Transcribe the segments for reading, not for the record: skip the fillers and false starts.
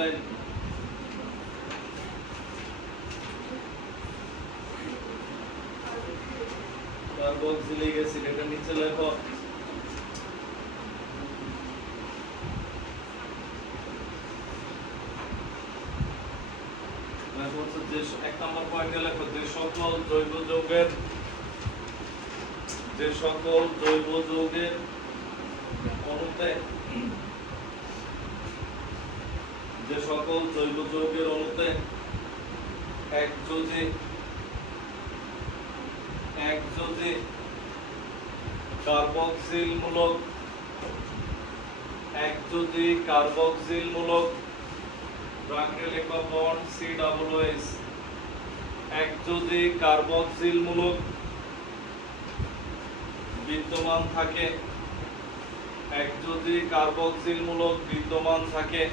Line carboxylic acid এটা নিচে লেখো যে এক নম্বর পয়েন্টে লেখো যে সকল জৈব যৌগের অণুতে একযোজী কার্বক্সিল মূলক ব্র্যাকেটে লেখা বন্ড COOH একযোজী কার্বক্সিল মূলক বিদ্যমান থাকে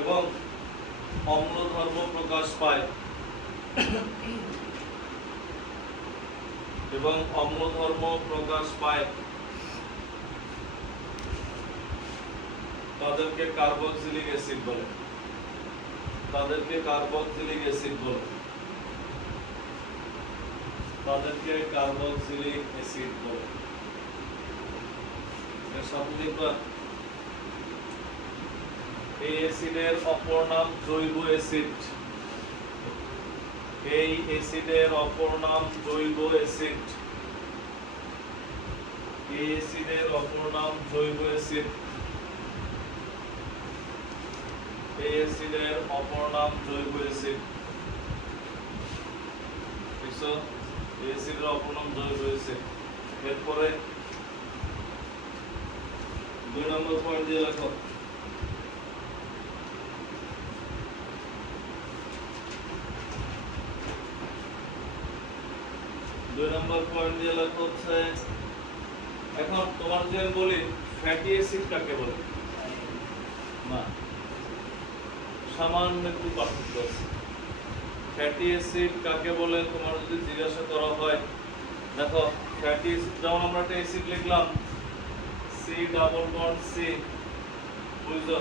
এবং অম্ল ধর্ম প্রকাশ পায় তাদেরকে কার্বক্সিলিক অ্যাসিড বলে এর সাথে দেখবা এই অ্যাসিডের অপর নাম জৈব অ্যাসিড এই অ্যাসিডের অপর নাম জৈব অ্যাসিড এরপরে 2 নম্বর পয়েন্ট দিয়ে লেখো হচ্ছে এখন তোমার যে বলি ফ্যাটি অ্যাসিড কাকে বলে না সামান্য একটু পার্থক্য আছে ফ্যাটি অ্যাসিড কাকে বলে তোমার যদি জিজ্ঞাসা করা হয় দেখো ফ্যাটি অ্যাসিড যেমন আমরা একটা অ্যাসিড লিখলাম C ডাবল বন্ড C বুঝছো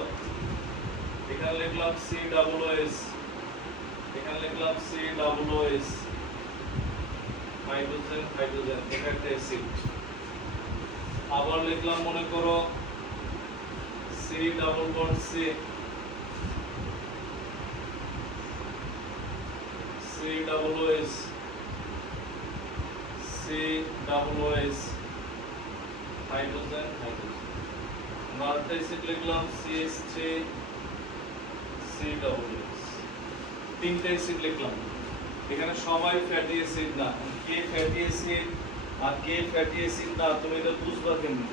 এখানে লিখলাম COOH হাইড্রোজেন এটা একটা অ্যাসিড আবার লিখলাম মনে করো C double bond C COOH hydrogen আর অ্যাসিড লিখলাম CH3 COOH তিনটা অ্যাসিড লিখলাম এখানে সবাই ফ্যাটি অ্যাসিড না কে ফ্যাটি অ্যাসিড আর কে ফ্যাটি অ্যাসিড না তুমি এটা বুঝবা কেমনে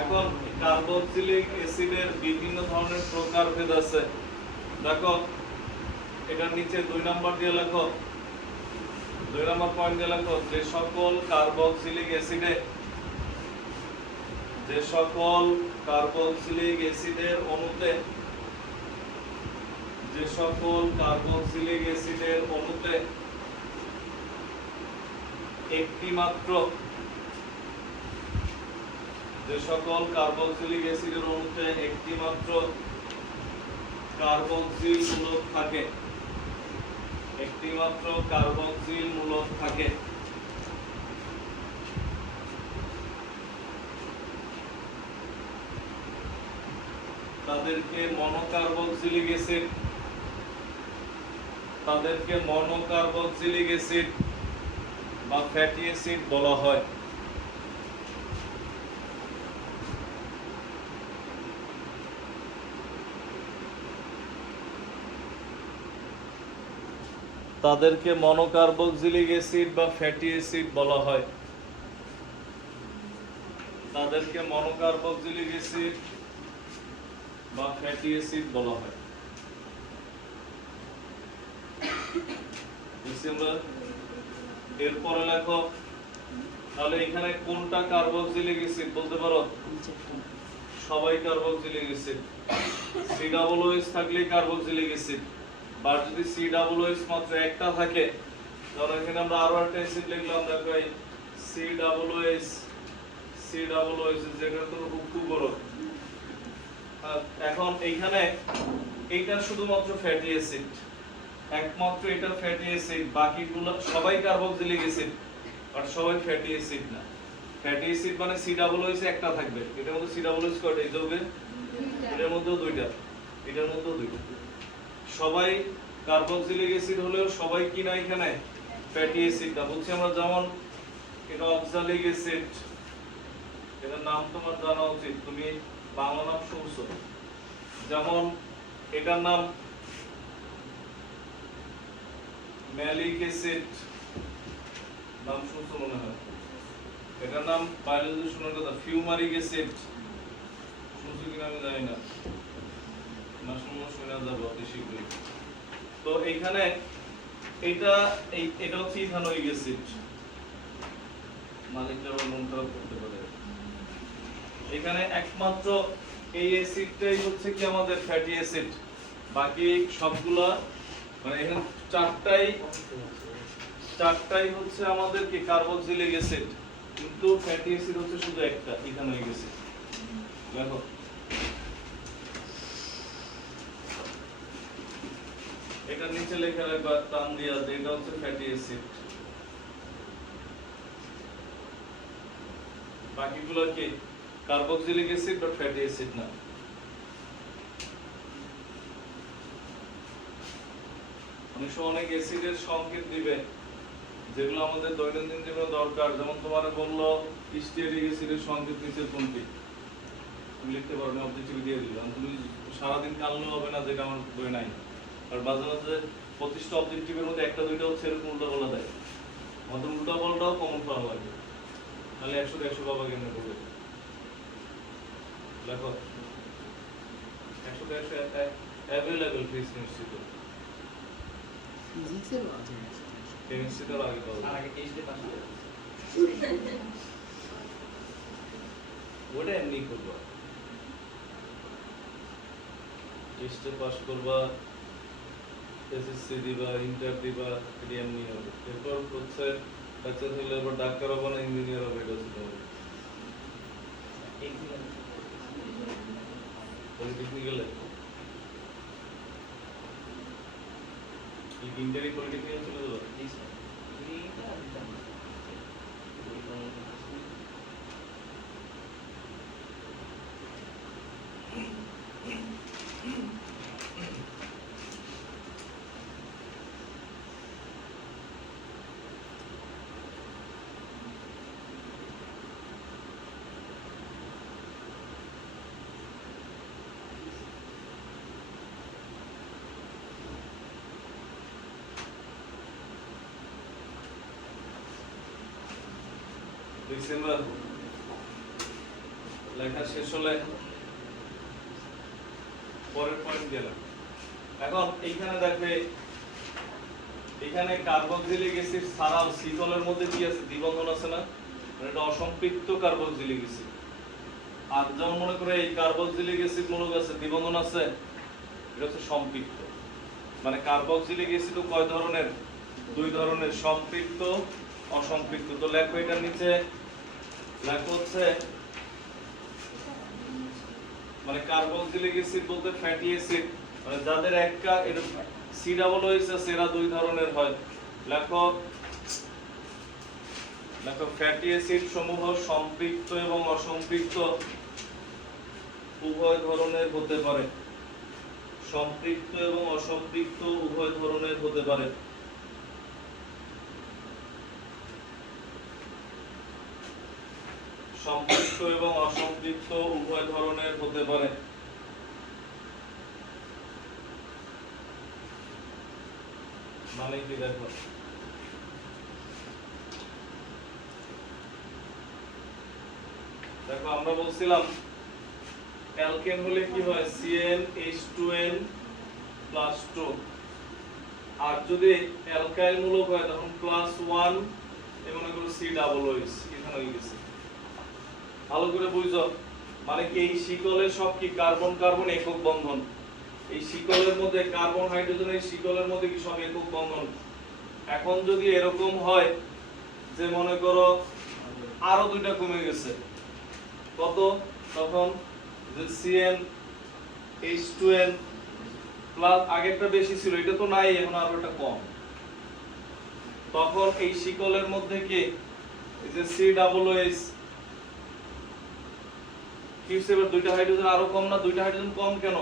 এখন কার্বক্সিলিক অ্যাসিডের বিভিন্ন ধরনের প্রকারভেদ আছে দেখো এটার নিচে 2 নাম্বার দিয়ে লেখো 2 নাম্বার পয়েন্ট দিয়ে লেখো যে সকল কার্বক্সিলিক অ্যাসিডের অণুতে একটি মাত্র কার্বক্সিল মূলক থাকে তাদেরকে মনোকার্বক্সিলিক অ্যাসিড বা ফ্যাটি অ্যাসিড বলা হয় তাদেরকে মনোকার্বক্সিলিক অ্যাসিড বা ফ্যাটি অ্যাসিড বলা হয় এরপরে লেখো তাহলে এখানে কোনটা কার্বক্সিলিক অ্যাসিড বলতে পারো সবাই কার্বক্সিলিক অ্যাসিড COOH থাকলে কার্বক্সিলিক অ্যাসিড আর যদি COOH মাত্র একটা থাকে তাহলে এখানে আমরা আরো একটা অ্যাসিড লিখলাম দেখো এই COOH যেটা তো রূপু বড় এখন এইখানে এইটা শুধুমাত্র ফ্যাটি অ্যাসিড, একমাত্র এটা ফ্যাটি অ্যাসিড, বাকিগুলো সবাই কার্বক্সিলিক অ্যাসিড আর সবাই ফ্যাটি অ্যাসিড না। ফ্যাটি অ্যাসিড মানে সি ডাবল ওএইচ একটা থাকবে, এটার মধ্যে সি ডাবল ওএইচ কয়টা? এই যৌগে এটার মধ্যেও দুইটা, এটার মধ্যেও দুইটা। সবাই কার্বক্সিলিক অ্যাসিড হলেও সবাই কি না এখানে ফ্যাটি অ্যাসিড না, বলছি আমরা। যেমন এটা অক্সালিক অ্যাসিড, এটার নাম তোমার জানা উচিত, তুমি বাংলা নাম শুনছো। যেমন এটার নাম ম্যালিক অ্যাসিড, নাম শুনছো মনে হয়। এটার নাম বায়োলজি শোনার কথা ফিউমারিক অ্যাসিড, শুনছো কিনা আমি জানি না, না শুনলে শোনা যাবে অতি শীঘ্রই। তো এইখানে এটা হচ্ছে ইথানোয়িক অ্যাসিড, মালিকটা মন খারাপ করতে পারে। এখানে একমাত্র এই অ্যাসিডটাই হচ্ছে কি আমাদের ফ্যাটি অ্যাসিড, বাকি সবগুলা মানে এখানে চারটাই হচ্ছে আমাদের কি কার্বক্সিলিক অ্যাসিড, কিন্তু ফ্যাটি অ্যাসিড হচ্ছে শুধু একটা, ইথানোয়িক অ্যাসিড। দেখো এটা নিচে লেখা রাখবা টান দিয়া, এটা হচ্ছে ফ্যাটি অ্যাসিড, বাকিগুলো কি কার্বক্সিলিক অ্যাসিড বা ফ্যাটি অ্যাসিড না। অনেক অ্যাসিডের সংকেত দিবে যেগুলো আমাদের দৈনন্দিন জীবনে দরকার। যেমন তোমার বললো স্টিয়ারিক অ্যাসিডের সংকেত নিচে কোনটি, তুমি লিখতে পারো না, অবজেক্টিভ দিয়ে দিল। তুমি সারাদিন কাললেও হবে না যেটা আমার বই নাই। আর মাঝে মাঝে 25টা অবজেক্টিভের মধ্যে একটা দুইটা হচ্ছে এরকম উল্টা বলা দেয়, আমাদের উল্টা বলটাও কমন করা লাগে, তাহলে 100-100 বাবা কেন করবে। দেখো 100-100 অ্যাভেলেবল ফিস নিশ্চিত ফিজিক্সের আছে, কেমিস্ট্রিতে আগে পাবো, আর আগে টেস্টে পাস করে ওটা এমনি করবা, টেস্টে পাস করবা, এসএসসি দিবা, ইন্টার দিবা, এটা এমনি হবে। এরপর হচ্ছে বাচ্চা ছেলে আবার ডাক্তার হবে না ইঞ্জিনিয়ার হবে, এটা হচ্ছে তোমার পলিটেকনিক্যালে। ইন্টারি পলিটেকনিক্যাল চলে যাবো। ডিসেম্বর লেখা শেষ হলে পরের পয়েন্ট দিলাম। এখন এইখানে দেখবে এখানে কার্বক্সিলিক অ্যাসিড ছাড়াও শীতলের মধ্যে কি আছে, দ্বিবন্ধন আছে না, মানে এটা অসম্পৃক্ত কার্বক্সিলিক অ্যাসিড। আর যেমন মনে করে এই কার্বক্সিলিক অ্যাসিড মূলক আছে, দ্বিবন্ধন আছে, এটা হচ্ছে সম্পৃক্ত। মানে কার্বক্সিলিক অ্যাসিডও কয় ধরনের? দুই ধরনের, সম্পৃক্ত অসম্পৃক্ত। তো লেখো এটার নিচে লেখো হচ্ছে মানে কার্বক্সিলিক অ্যাসিড বলতে ফ্যাটি অ্যাসিড, মানে যাদের একটা সি ডাবল ওএইচ আছে এরা দুই ধরনের হয়। লেখো ফ্যাটি অ্যাসিড সমূহ সম্পৃক্ত এবং অসম্পৃক্ত উভয় ধরনের হতে পারে। সম্পৃক্ত এবং অসম্পৃক্ত উভয় ধরনের হতে পারে। সম্পৃক্ত এবং অসম্পৃক্ত উভয় ধরনের হতে পারে। মানে কি দেখো, আমরা বলছিলাম অ্যালকেন হলে কি হয়, CnH2n+2, আর যদি অ্যালকাইল মূলক হয় তখন +1 মনে করো C ডাবল OH, এখানে হয়ে গেছে। ভালো করে বুঝো, মানে কি এই শিকলের সব কি কার্বন কার্বন একক বন্ধন, এই শিকলের মধ্যে কার্বন হাইড্রোজেন এই শিকলের মধ্যে কি সব একক বন্ধন। এখন যদি এরকম হয় যে মনে করো আরো দুইটা কমে গেছে, কত, তখন যে H2N প্লাস আগেরটা বেশি ছিল, এটা তো নাই, এখন আরো এটা কম। তখন এই শিকলের মধ্যে কি এই যে COOH কি হিসেবে দুইটা হাইড্রোজেন আরো কম না? দুইটা হাইড্রোজেন কম কেন?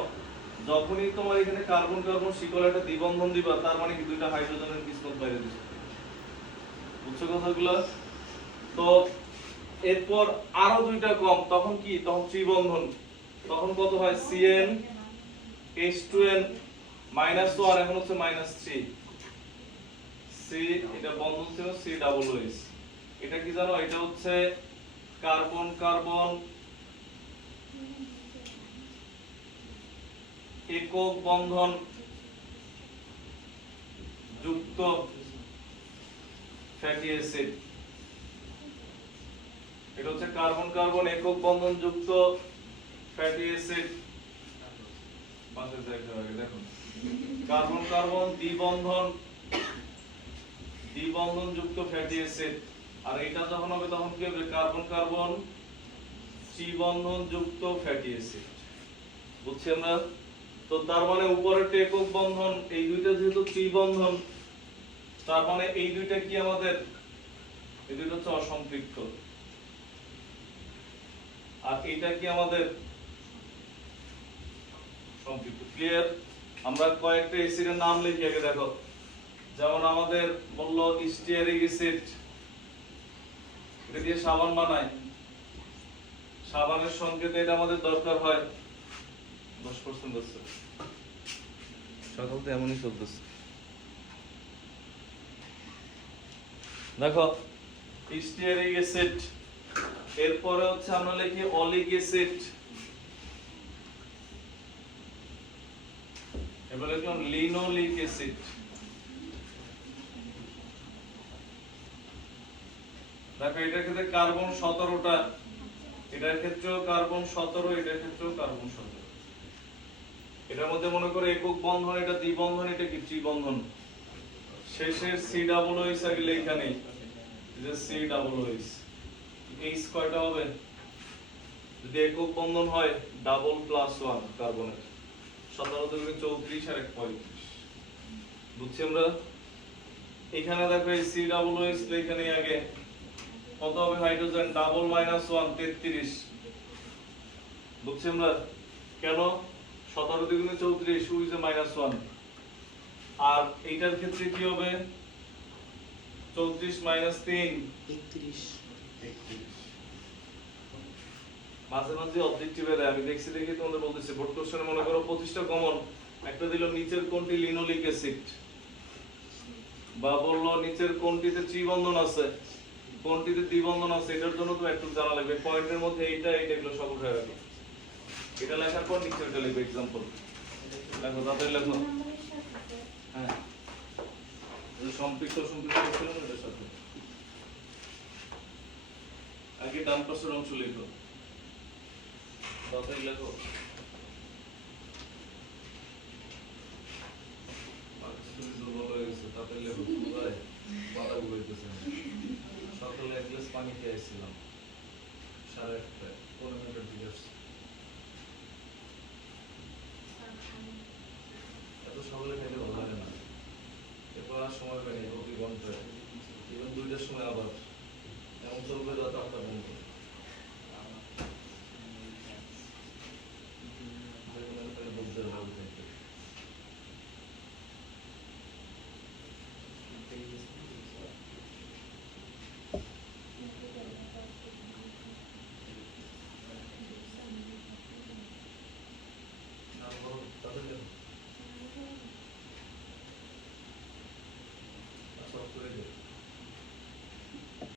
যখনই তোমার এখানে কার্বন কার্বন শিকলে একটা দ্বিবন্ধন দিবা, তার মানে কি দুইটা হাইড্রোজেনের কিসমত বাইরে দিছে। বুঝছো কথাগুলো? তো এরপর আরো দুইটা কম, তখন কি? তখন ত্রিবন্ধন। তখন কত হয়? CN H2N -1, এখন হচ্ছে -3। C এটা বন্ধন ছিল COOH। এটা কি জানো? এটা হচ্ছে কার্বন কার্বন একক বন্ধন যুক্ত ফ্যাটি অ্যাসিড। এটা হচ্ছে কার্বন কার্বন একক বন্ধন যুক্ত ফ্যাটি অ্যাসিড। পাশে দেখো, দেখুন কার্বন কার্বন দ্বিবন্ধন যুক্ত ফ্যাটি অ্যাসিড। আর এটা যখন হবে তখন কি হবে? কার্বন কার্বন ত্রিবন্ধন যুক্ত ফ্যাটি অ্যাসিড। বুঝছি আমরা? তো তার মানে উপরেরটা একক বন্ধন, এই দুইটা যেহেতু ত্রিবন্ধন, তার মানে এই দুইটা কি আমাদের? এই দুইটা হচ্ছে অসম্পৃক্ত। আর এটা কি আমাদের? সম্পৃক্ত। ক্লিয়ার? আমরা কয়েকটা অ্যাসিডের নাম লিখি আগে, দেখো। যেমন আমাদের বললো স্টিয়ারিক অ্যাসিড, এটা দিয়ে সাবান বানায়। সাবানের সংকেতে এটা আমাদের দরকার হয়। 10% আছে। সকাল তো এমনই চলতেছে। দেখো স্টিয়ারিক অ্যাসিড, এরপরে হচ্ছে আমরা লিখি অলিক অ্যাসিড, এবার লিখলাম লিনোলিক অ্যাসিড। দেখো এটার ক্ষেত্রে কার্বন 17টা, এটার ক্ষেত্রেও কার্বন 17, এটার ক্ষেত্রেও কার্বন 17। এটার মধ্যে মনে করো একক বন্ধন, এটা দ্বিবন্ধন, এটা কি ত্রিবন্ধন। শেষের COOH আগে লেখা নেই, যে COOH। H কয়টা হবে? যদি একক বন্ধন হয় ডাবল +1 কার্বনের, 17 × 34 আর 35। বুঝছি আমরা? এখানে দেখো এই COOH লেখা নেই আগে। কত হবে হাইড্রোজেন? ডাবল -1 33। বুঝছি আমরা? কেন? 17 × 34 উইজ -1। আর এইটার ক্ষেত্রে কি হবে? 34 - 3 31। মাঝে মাঝে অবজেক্টিভে দেয়, আমি দেখছি দেখি তোমাদের বলতেছি। বোর্ড কোশ্চেনে মনে করো 25টা কমন, একটা দিল নিচের কোনটি লিনোলিক অ্যাসিড, বা বললো নিচের কোনটিতে ত্রিবন্ধন আছে, কোনটিতে দ্বিবন্ধন আছে, এটার জন্য তো একটু জানা লাগবে। পয়েন্টের মধ্যে এইটা এগুলো সব উঠে রাখো। এটা লেখার পর নিচেরটা লিখবে। एग्जांपल লেখো, তাড়াতাড়ি লেখো। হ্যাঁ, সম্পৃক্ত করছিলাম এটার সাথে। আগে ডান পাশের অংশ লিখো, তাড়াতাড়ি লেখো। দুর্বল হয়ে গেছে, তাড়াতাড়ি লেখো। মাথা ঘুরাইতেছে। সকালে এক গ্লাস পানি খেয়েছিলাম 8:30টায়।